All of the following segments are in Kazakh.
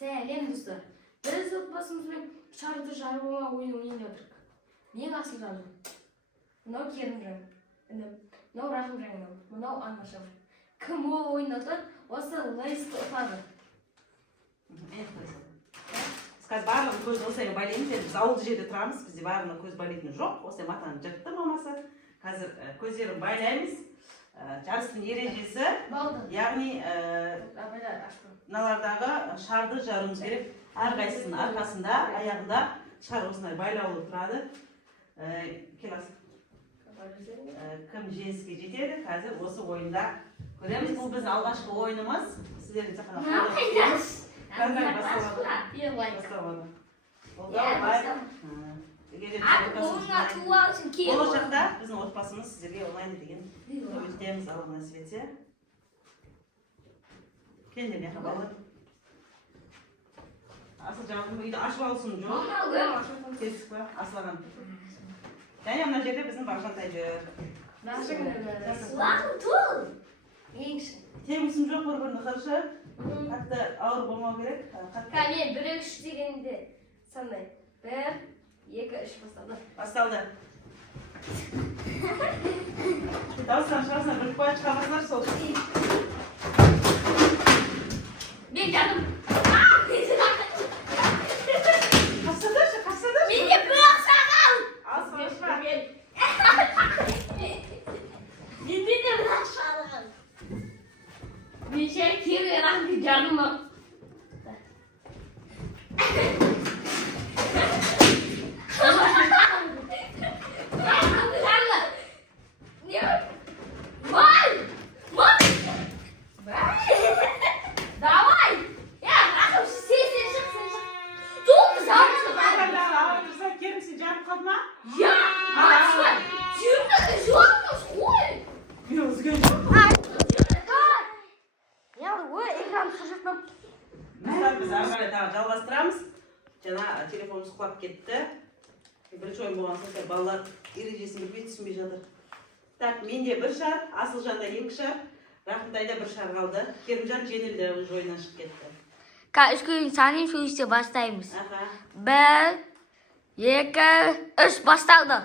Сәлем достар. Біз отбасымызбен шарды жаруға ойын ойнап отырдық. Мен Асылжан. Мынау Керімжан. Мынау Рахымжан. Мынау Анашам. Кім ол ойнатады? Осы Лайсты ұтады. Сказ барлығын көз осылай байлаймыз. Біз ауылды жерде тұрамыз. Бізде барлығына көз байлайтын жоқ. Осылай матаны жыртты мамасы. Қазір көздерін байлаймыз. Жарыстың ережесі, яғни мыналардағы шарды жаруымыз керек. Әрқайсысының арқасында, аяғында шар осындай байлаулы тұрады. Келесі. Кім жеңіске жетеді? Қазір осы ойында көреміз. Бұл біздің алғашқы ойынымыз. Сіздердің сақана болашақта біздің отбасымыз сіздерге онлайн деген үміттеміз, Алла нәсіп етсе. Келіңдер яққа балалар. Асылжан үйді ашып алсын жоқ? Кесік па? Асылаған. Және мына жерде біздің Бағжантай жүр. Суағын тұл! Темісім жоқ бір-біріне қаршы. Қатты ауыр болмау керек. Мен 1-3 дегенде сандай. 1, 2, 3 басталды. Басталды. Дауыстан шығасына біліп қоя шығамасынар сол. Мен жаным. Қапсадаршы, қапсадаршы. Менде бір ақсағал. Асылышма. Менде де бір ақсағал. Менше кері ранды жанымы. Біз ары қарай жалғастырамыз. Жаңа телефонымыз құлап кетті. Бірінші ойын болған соң балалар ережесін білмей түсінбей жатыр. Так, менде бір шар, Асылжанда 2 шар, Рахымтайда 1 шар қалды. Керімжан жеңілді, өз ойынан шығып кетті. Үш күн санын сөйлесе бастаймыз. 1, 2, 3 басталды.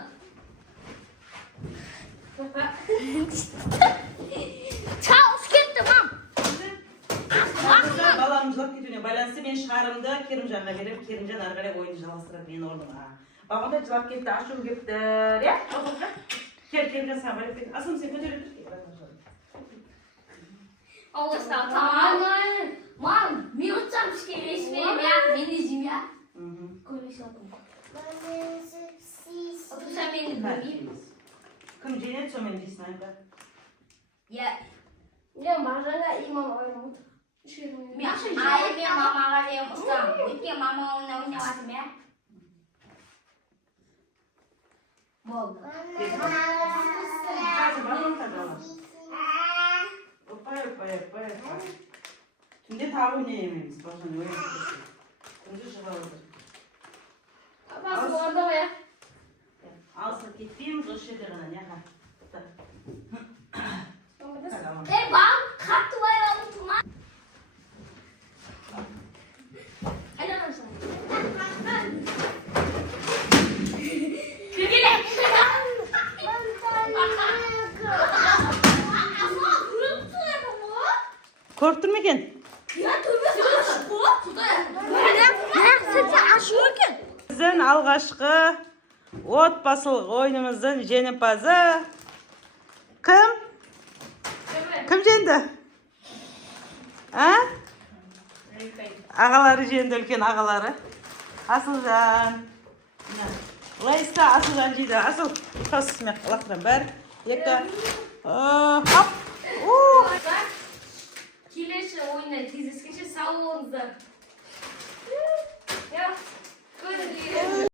Чаус кетті, мам. Баланың жылап кетуіне байланысты мен шарымды Керімжанға берем. Керімжан ары қарай ойынды жалғастырады мен орныма. Бағында жылап кетті, ашуым кетті. Керімжан саған байлап кетті. Асылым сен көтеріп тұр. Олыстау тамам. Мам, мен ұтсам түске ресмейім, мен езім, көрмесі алдым. Отырса мені бөлейім. Кім жеңеді, сомен дейсін айында? Мен Бағжанға имам ойым ұтыр. Мен мамаға дейін ұстам. Өткен мама ойнап атым, болды. Түнде тағы ойнайымыз, Бағжан ойын кетті. Күнде шыға отыр. Апасы орында қоя. Алысып кетпейміз, осы жерде ғана неға. Бағым қатты байлауым тұрма. Көріп тұр ма екен? Біздің алғашқы отбасылық ойынымыздың жеңімпазы кім? Кім жеңді? Ағалары жеңді, үлкен ағалары. Асылжан. Лайста Асылжан жейді. Асыл, қос смех, лақтырам. 1, 2, хоп.